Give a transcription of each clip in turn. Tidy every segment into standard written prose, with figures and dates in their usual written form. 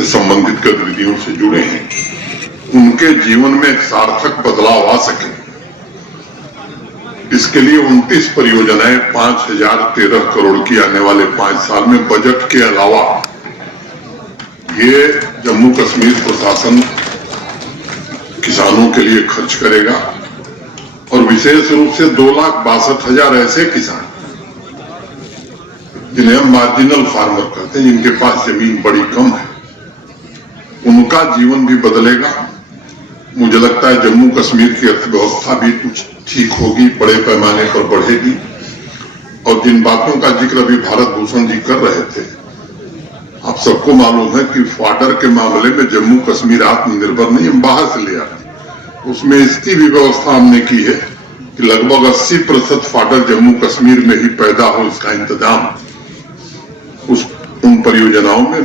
से संबंधित गतिविधियों से जुड़े हैं, उनके जीवन में एक सार्थक बदलाव आ सके, इसके लिए 29 परियोजनाएं 5013 करोड़ की आने वाले 5 साल में बजट के अलावा ये जम्मू कश्मीर प्रशासन किसानों के लिए खर्च करेगा। और विशेष रूप से 2,62,000 ऐसे किसान जिन्हें हम मार्जिनल फार्मर कहते हैं, जिनके पास जमीन बड़ी कम है, उनका जीवन भी बदलेगा। मुझे लगता है जम्मू कश्मीर की अर्थव्यवस्था भी कुछ ठीक होगी, बड़े पैमाने पर बढ़ेगी। और जिन बातों का जिक्र अभी भारत भूषण जी कर रहे थे, आप सबको मालूम है कि फॉडर के मामले में जम्मू कश्मीर आत्मनिर्भर नहीं, हम बाहर से ले आते, उसमें इसकी भी व्यवस्था हमने की है कि लगभग 80% फॉडर जम्मू कश्मीर में ही पैदा हो, इसका इंतजाम उन परियोजनाओं में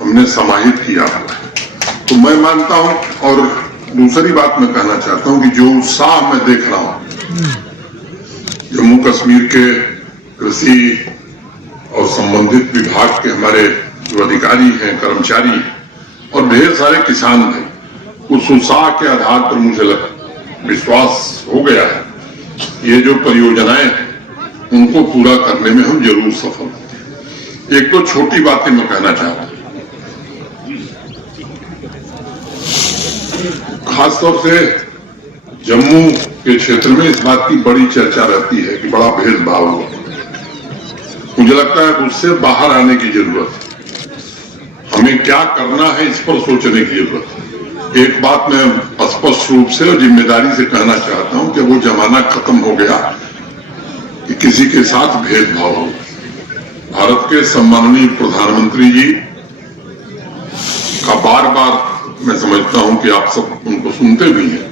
हमने समाहित किया हुआ है। तो मैं मानता हूं, और दूसरी बात मैं कहना चाहता हूं कि जो उत्साह मैं देख रहा हूं जम्मू कश्मीर के कृषि और संबंधित विभाग के हमारे जो अधिकारी हैं, कर्मचारी हैं और ढेर सारे किसान हैं, उस उत्साह के आधार पर मुझे विश्वास हो गया है ये जो परियोजनाएं हैं उनको पूरा करने में हम जरूर सफल होंगे। एक तो छोटी बातें मैं कहना चाहता हूं, खासतौर से जम्मू के क्षेत्र में इस बात की बड़ी चर्चा रहती है कि बड़ा भेदभाव हुआ। मुझे लगता है उससे बाहर आने की जरूरत है, हमें क्या करना है इस पर सोचने की जरूरत है। एक बात मैं स्पष्ट रूप से और जिम्मेदारी से कहना चाहता हूं कि वो जमाना खत्म हो गया कि किसी के साथ भेदभाव हो। भारत के सम्माननीय प्रधानमंत्री जी का बार बार मैं समझता हूं कि आप सब उनको सुनते भी हैं,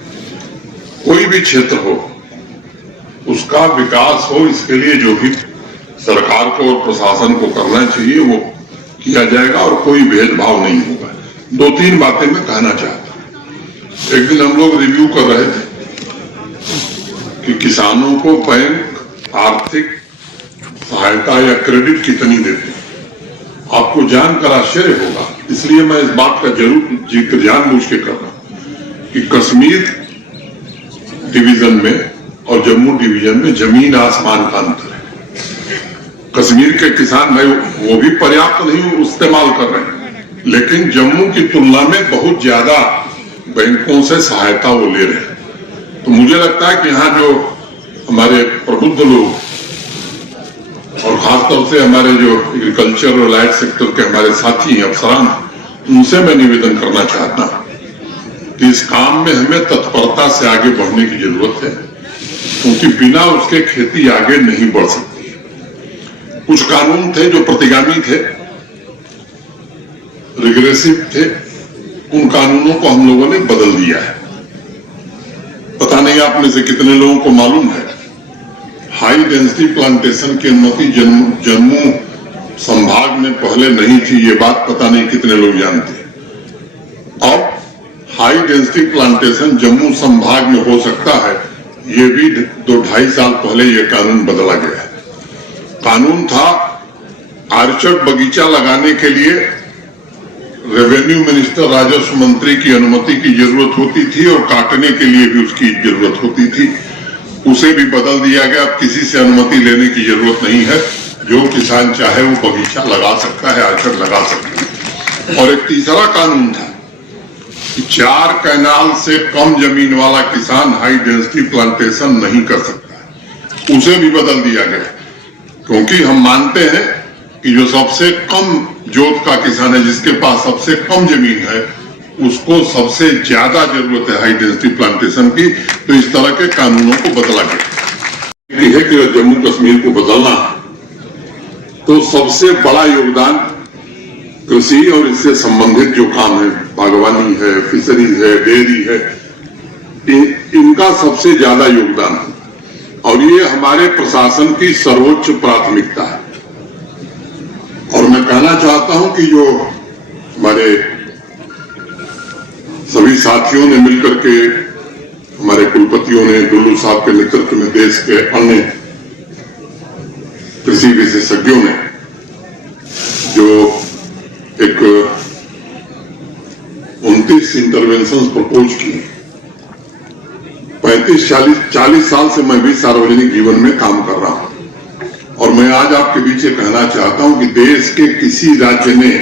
कोई भी क्षेत्र हो उसका विकास हो, इसके लिए जो भी सरकार को और प्रशासन को करना चाहिए वो किया जाएगा और कोई भेदभाव नहीं होगा। 2-3 बातें मैं कहना चाहता हूं। एक दिन हम लोग रिव्यू कर रहे थे कि किसानों को बैंक आर्थिक सहायता या क्रेडिट कितनी देते हैं। आपको जानकर आश्चर्य होगा, इसलिए मैं इस बात का जरूर जिक्र जानबूझ के कर रहा हूं कि कश्मीर डिवीजन में और जम्मू डिवीजन में जमीन आसमान का अंतर है। कश्मीर के किसान भाई वो भी पर्याप्त नहीं इस्तेमाल कर रहे हैं, लेकिन जम्मू की तुलना में बहुत ज्यादा बैंकों से सहायता वो ले रहे हैं। तो मुझे लगता है कि यहाँ जो हमारे प्रबुद्ध लोग और खासतौर से हमारे जो एग्रीकल्चर और लाइट सेक्टर के हमारे साथी हैं, अफसरान, उनसे मैं निवेदन करना चाहता हूं कि इस काम में हमें तत्परता से आगे बढ़ने की जरूरत है, क्योंकि बिना उसके खेती आगे नहीं बढ़ सकती। कुछ कानून थे जो प्रतिगामी थे, रिग्रेसिव थे, उन कानूनों को हम लोगों ने बदल दिया है। पता नहीं आप में से कितने लोगों को मालूम है, हाई डेंसिटी प्लांटेशन की अनुमति जम्मू संभाग में पहले नहीं थी। ये बात पता नहीं कितने लोग जानते हैं। अब हाई डेंसिटी प्लांटेशन जम्मू संभाग में हो सकता है, ये भी 2-2.5 साल पहले ये कानून बदला गया है। कानून था ऑर्चर्ड बगीचा लगाने के लिए रेवेन्यू मिनिस्टर, राजस्व मंत्री की अनुमति की जरूरत होती थी और काटने के लिए भी उसकी जरूरत होती थी। उसे भी बदल दिया गया, अब किसी से अनुमति लेने की जरूरत नहीं है, जो किसान चाहे वो बगीचा लगा सकता है, ऑर्चर्ड लगा सकता है। और एक तीसरा कानून था कि 4 कैनाल से कम जमीन वाला किसान हाई डेंसिटी प्लांटेशन नहीं कर सकता है, उसे भी बदल दिया गया, क्योंकि हम मानते हैं कि जो सबसे कम जोत का किसान है, जिसके पास सबसे कम जमीन है, उसको सबसे ज्यादा जरूरत है हाई डेंसिटी प्लांटेशन की। तो इस तरह के कानूनों को बदला गया है कि जम्मू कश्मीर को बदलना, तो सबसे बड़ा योगदान कृषि और इससे संबंधित जो काम है, बागवानी है, फिशरीज है, डेयरी है, इनका सबसे ज्यादा योगदान है और ये हमारे प्रशासन की सर्वोच्च प्राथमिकता है। और मैं कहना चाहता हूं कि जो हमारे सभी साथियों ने मिलकर के, हमारे कुलपतियों ने, दुल्लू साहब के नेतृत्व में देश के अन्य कृषि विशेषज्ञों ने जो एक 29 इंटरवेंशन प्रपोज किए। 35-40 साल से मैं भी सार्वजनिक जीवन में काम कर रहा हूं और मैं आज आपके बीच ये कहना चाहता हूं कि देश के किसी राज्य ने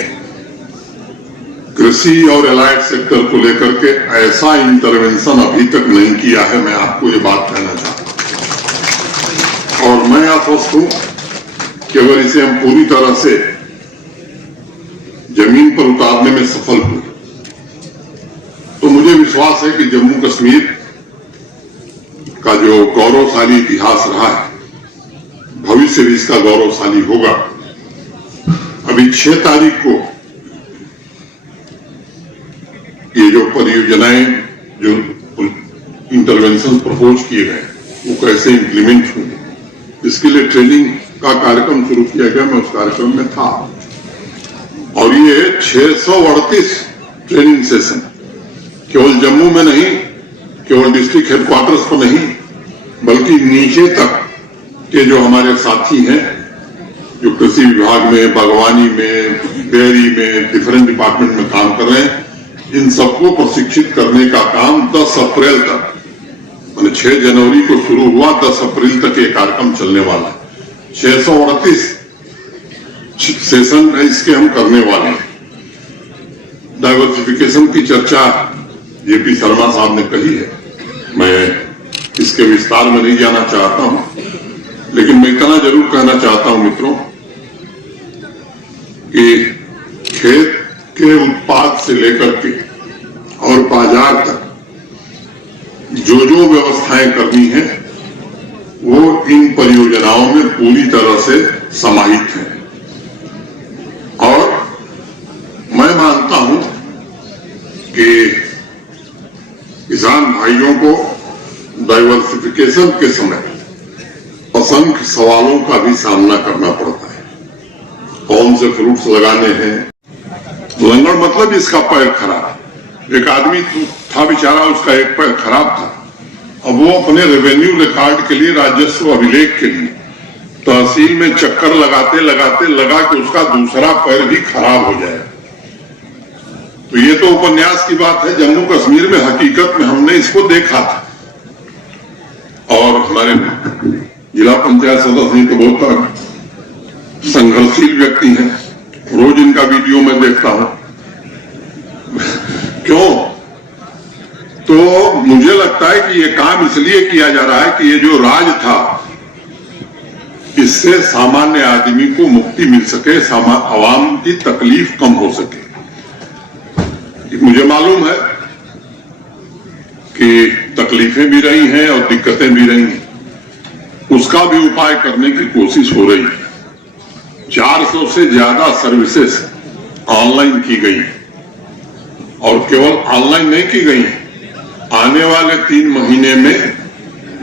कृषि और एलाइड सेक्टर को लेकर के ऐसा इंटरवेंशन अभी तक नहीं किया है। मैं आपको ये बात कहना चाहता हूं और मैं आश्वस्त हूं कि अगर इसे हम पूरी तरह से जमीन पर उतारने में सफल हुए तो मुझे विश्वास है कि जम्मू कश्मीर का जो गौरवशाली इतिहास रहा है भविष्य भी इसका गौरवशाली होगा। अभी 6 तारीख को ये जो परियोजनाएं जो इंटरवेंशन प्रपोज किए गए वो कैसे इंप्लीमेंट होंगे इसके लिए ट्रेनिंग का कार्यक्रम शुरू किया गया। मैं उस कार्यक्रम में था और ये 638 ट्रेनिंग सेशन केवल जम्मू में नहीं, केवल डिस्ट्रिक्ट हेडक्वार्टर्स पर नहीं, बल्कि नीचे तक के जो हमारे साथी हैं जो कृषि विभाग में, बागवानी में, डेयरी में, डिफरेंट डिपार्टमेंट में काम कर रहे हैं, इन सबको प्रशिक्षित करने का काम 10 अप्रैल तक, मैंने 6 जनवरी को शुरू हुआ, 10 अप्रैल तक ये कार्यक्रम चलने वाला है। 638 सेशन इसके हम करने वाले हैं। डाइवर्सिफिकेशन की चर्चा जेपी शर्मा साहब ने कही है, मैं इसके विस्तार में नहीं जाना चाहता हूं, लेकिन मैं इतना जरूर कहना चाहता हूं मित्रों कि खेत के उत्पाद से लेकर के और बाजार तक जो जो व्यवस्थाएं करनी है वो इन परियोजनाओं में पूरी तरह से समाहित है और मैं मानता हूं कि किसान भाइयों को डाइवर्सिफिकेशन के समय असंख्य सवालों का भी सामना करना पड़ता है। कौन से फ्रूट्स लगाने हैं, लंगड़ मतलब इसका पैर खराब। एक आदमी था बेचारा, उसका एक पैर खराब था, अब वो अपने रेवेन्यू रिकॉर्ड के लिए, राजस्व अभिलेख के लिए तहसील में चक्कर लगाते लगाते लगा कि उसका दूसरा पैर भी खराब हो जाए। तो ये तो उपन्यास की बात है, जम्मू कश्मीर में हकीकत में हमने इसको देखा था और हमारे जिला पंचायत सदस्य तो बहुत संघर्षशील व्यक्ति हैं, रोज इनका वीडियो मैं देखता हूं। क्यों? तो मुझे लगता है कि ये काम इसलिए किया जा रहा है कि ये जो राज था इससे सामान्य आदमी को मुक्ति मिल सके, आवाम की तकलीफ कम हो सके। मुझे मालूम है कि तकलीफें भी रही हैं और दिक्कतें भी रही हैं, उसका भी उपाय करने की कोशिश हो रही है। 400 से ज्यादा सर्विसेज ऑनलाइन की गई और केवल ऑनलाइन नहीं की गई, आने वाले 3 महीने में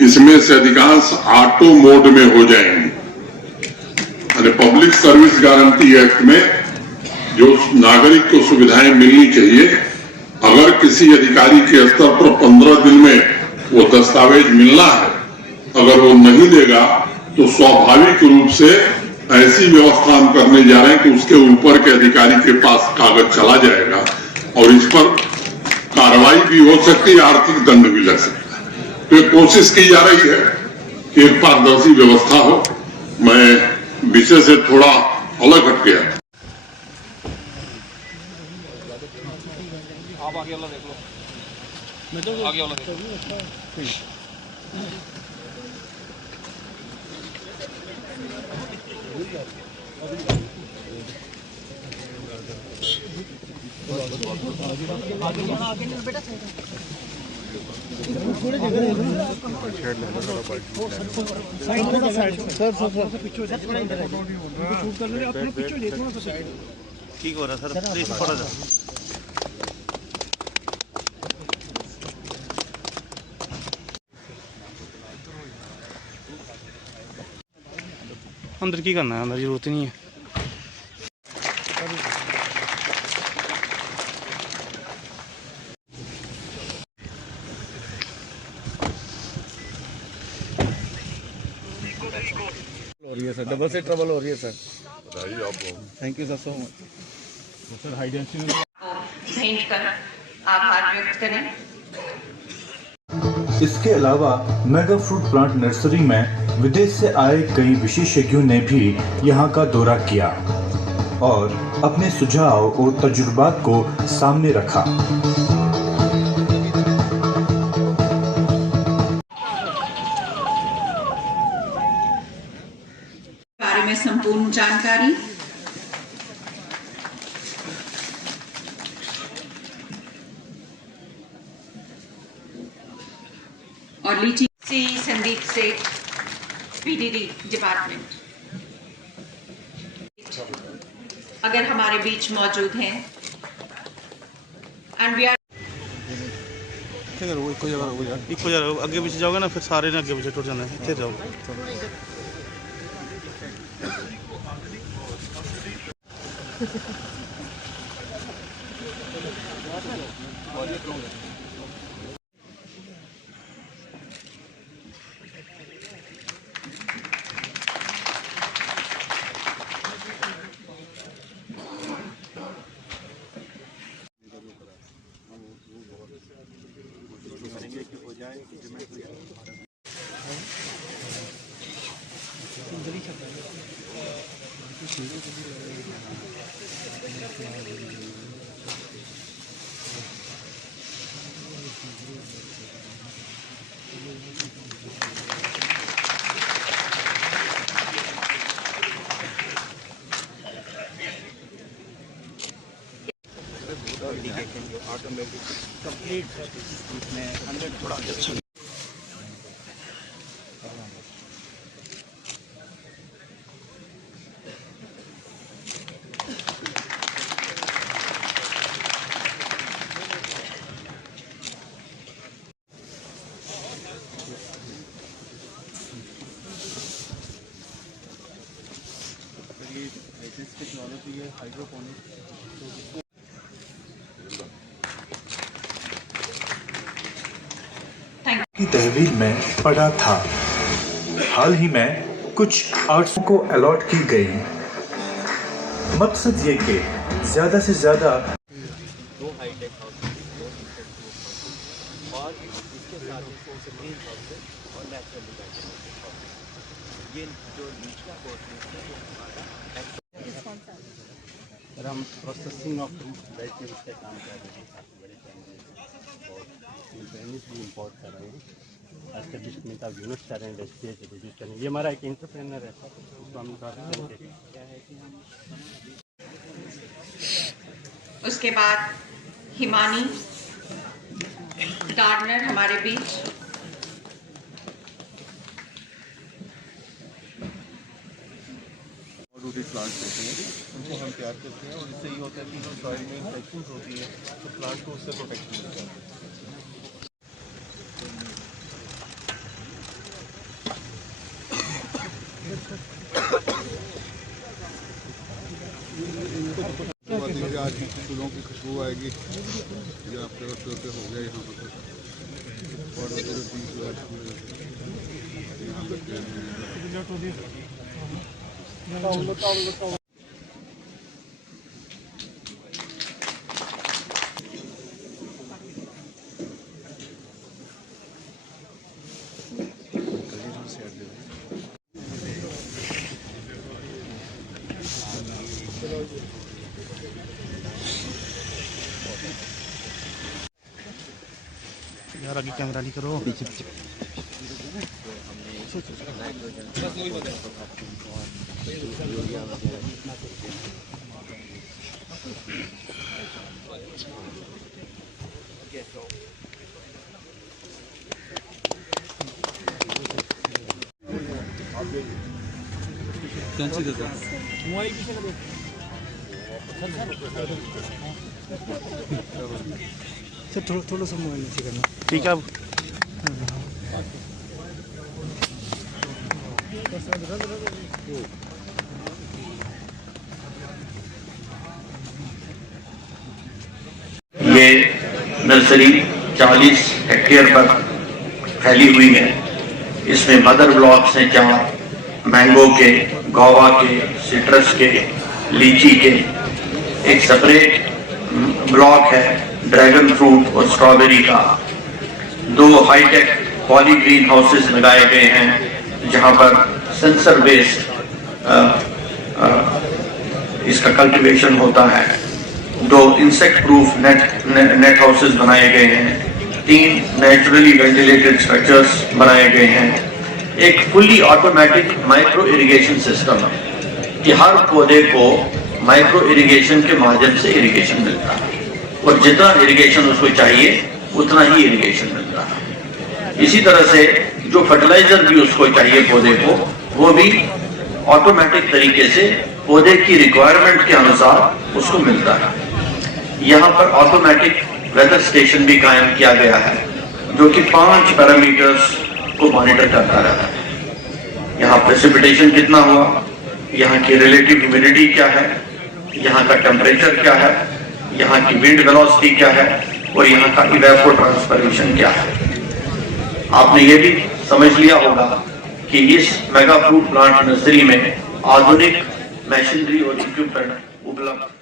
इसमें से अधिकांश ऑटो मोड में हो जाएंगे। पब्लिक सर्विस गारंटी एक्ट में जो नागरिक को सुविधाएं मिलनी चाहिए, अगर किसी अधिकारी के स्तर पर 15 दिन में वो दस्तावेज मिलना है, अगर वो नहीं देगा तो स्वाभाविक रूप से ऐसी व्यवस्था हम करने जा रहे हैं कि उसके ऊपर के अधिकारी के पास कागज चला जाएगा और इस पर कार्रवाई भी हो सकती है, आर्थिक दंड भी लग सकता है। तो एक कोशिश की जा रही है कि एक पारदर्शी व्यवस्था हो। मैं विषय से थोड़ा अलग हट गया। आप आगे वाला देख लो, मैं तो आगे वाला देख लो। ठीक हो रहा सर, प्लीज थोड़ा सा अंदर की करना है, अंदर जरूरत नहीं है। हो रही है सर, डबल से ट्रबल हो रही है सर। बताइए आप। Thank you sir so much. भेंट कर आभार व्यक्त करें। इसके अलावा मेगा फ्रूट प्लांट नर्सरी में विदेश से आए कई विशेषज्ञों ने भी यहां का दौरा किया और अपने सुझाव और तजुर्बात को सामने रखा। बारे में संपूर्ण जानकारी और लीची सी संदीप सेठ, पीडीडी डिपार्टमेंट, अगर हमारे बीच मौजूद हैं एंड वी आर एक हो जाएगा, आगे पीछे जाओगे ना फिर सारे ने आगे पीछे टूट जाना है, इतने जाओ। की तहवील में पड़ा था। हाल ही में कुछ आर्ट्स को अलॉट की गई। मकसद ये कि ज्यादा से ज्यादा दो हाईटेक हाउस और इसके साथ ग्रीन हाउस और नेचुरल डिजाइन। ये जो निचला पोर्शन है सर, हम प्रोसेसिंग ऑफ वेजिटेबल्स पे काम कर रहे हैं काफ़ी बड़े पैमाने और इंटरनेट भी इम्पोर्ट कर रहे हैं। एस्टेब्लिशमेंट ऑफ यूनिट्स कर रहे हैं, वेजिटेबल्स प्रोड्यूस कर रहे हैं। ये हमारा एक एंटरप्रेन्योर है, उसको हम क्या है कि हम उसके बाद हिमानी गार्डनर हमारे बीच, रूटेड प्लांट्स होते हैं उनको हम तैयार करते हैं और इससे ये होता है कि जो सॉइल में इन्फेक्शन होती है तो प्लांट को उससे प्रोटेक्शन मिलता है। आज फूलों की खुशबू आएगी, ये आपके होते हो गया यहाँ पर और यहाँ पर यार आगे कैमरा नहीं करो। कौन सी देता सर थोड़ा सा मोबाइल नीचे करना। ठीक है। ये नर्सरी 40 हेक्टेयर पर फैली हुई है। इसमें मदर ब्लॉक्स हैं 4, मैंगो के, गोवा के, सिट्रस के, लीची के। एक सेपरेट ब्लॉक है ड्रैगन फ्रूट और स्ट्रॉबेरी का। 2 हाईटेक पॉली ग्रीन हाउसेस लगाए गए हैं जहां पर सेंसर बेस्ड इसका कल्टीवेशन होता है। 2 इंसेक्ट प्रूफ नेट हाउसेस बनाए गए हैं। 3 नेचुरली वेंटिलेटेड स्ट्रक्चर्स बनाए गए हैं। एक fully automatic micro irrigation system कि हर पौधे को माइक्रो इरिगेशन के माध्यम से इरिगेशन मिलता है और जितना इरिगेशन उसको चाहिए उतना ही इरिगेशन मिलता है। इसी तरह से जो फर्टिलाइजर भी उसको चाहिए पौधे को, वो भी ऑटोमेटिक तरीके से पौधे की रिक्वायरमेंट के अनुसार उसको मिलता है। यहाँ पर ऑटोमेटिक वेदर स्टेशन भी कायम किया गया है जो कि 5 पैरामीटर्स को मॉनिटर करता रहता है। यहाँ प्रेसिपिटेशन कितना हुआ, यहाँ की रिलेटिव ह्यूमिडिटी क्या है, यहाँ का टेम्परेचर क्या है, यहाँ की विंड वेलोसिटी क्या है और यहाँ का इवेपोट्रांसपिरेशन क्या है। आपने ये भी समझ लिया होगा कि इस मेगा फ्रूट प्लांट नर्सरी में आधुनिक मशीनरी और इक्विपमेंट उपलब्ध